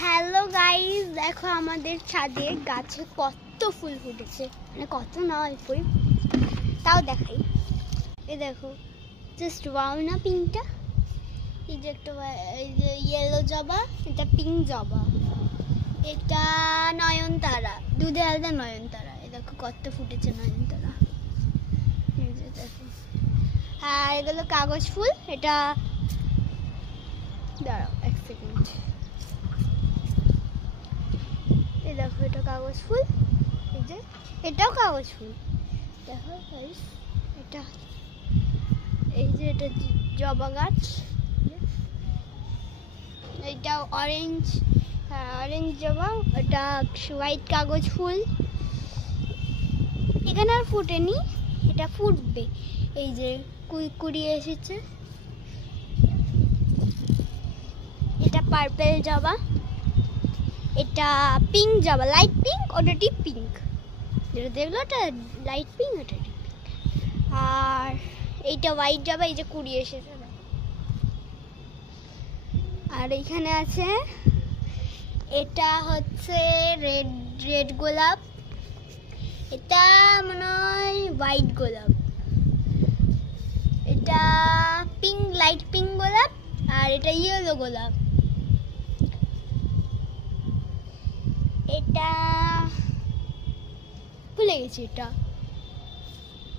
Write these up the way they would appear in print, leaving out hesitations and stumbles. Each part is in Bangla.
হ্যালো গাইস, দেখো আমাদের ছাদে গাছে কত ফুল ফুটেছে, মানে কত না অল্পই, তাও দেখাই। এই দেখো, জাস্ট ওয়াও না পিঙ্কটা? এই যে একটা, এই যে ইয়েলো জবা, এটা পিঙ্ক জবা, এটা নয়নতারা, দুধে আলাদা নয়নতারা। এই দেখো কত ফুটেছে নয়নতারা, এই যে দেখো। আর এগুলো কাগজ ফুল, এটা দাঁড়াও এক সেকেন্ড, এই দেখো এটা কাগজ ফুল, এই যে এটাও কাগজ ফুল, দেখো গাইস এটা, এই যে এটা জবা গাছ, এটা অরেঞ্জ, হ্যাঁ অরেঞ্জ জবা, এটা হোয়াইট কাগজ ফুল। এখানে আর ফুটেনি, এটা ফুটবে, এই যে কুড়ি এসেছে। এটা পার্পল জবা, এটা পিঙ্ক জবা, লাইট পিঙ্ক, ওটা ডিপ পিঙ্ক, যেটা দেখলো ওটা লাইট পিঙ্ক, ওটা ডিপ পিঙ্ক। আর এইটা হোয়াইট জবা, এই যে কুড়ি এসেছে। আর এইখানে আছে, এটা হচ্ছে রেড গোলাপ, এটা মনে হয় হোয়াইট গোলাপ, এটা পিঙ্ক, লাইট পিঙ্ক গোলাপ, আর এটা ইয়েলো গোলাপ, এটা ভুলে গেছি এটা।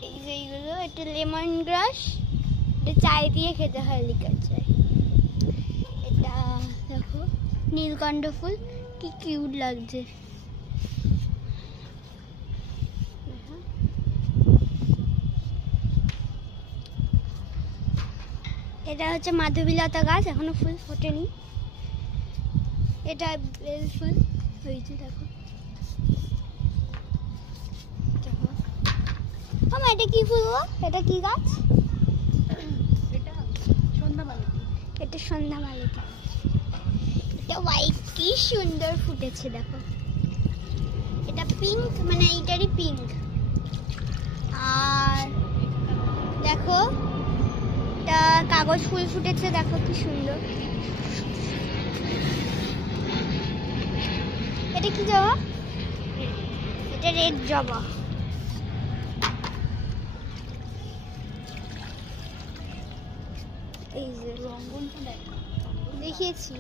এই যে এইগুলো, এটা লেমন গ্রাস, এটা চায় দিয়ে খেতে হয় লিকার চায়। এটা দেখো নীলকণ্ঠ ফুল, কি কিউট লাগছে। এটা হচ্ছে মাধবীলতা গাছ, এখনো ফুল ফোটেনি। এটা বেল ফুল, হয়েছে দেখো। এটা কি ফুল গো? এটা কি গাছ? এটা সন্ধ্যামালতি। এটা সন্ধ্যামালতি। এটা হোয়াইট, কি সুন্দর ফুটেছে দেখো। এটা পিঙ্ক, মানে এইটারই পিঙ্ক। আর দেখো এটা কাগজ ফুল ফুটেছে, দেখো কি সুন্দর। এটা কি জবা? এটা রেড জবা। এই যে রঙ্গনটা দেখিয়েছি,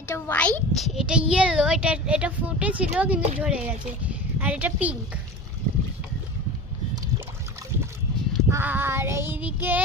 এটা হোয়াইট, এটা ইয়েলো, এটা ফুটেছিল কিন্তু ঝরে গেছে। আর এটা পিঙ্ক। আর এইদিকে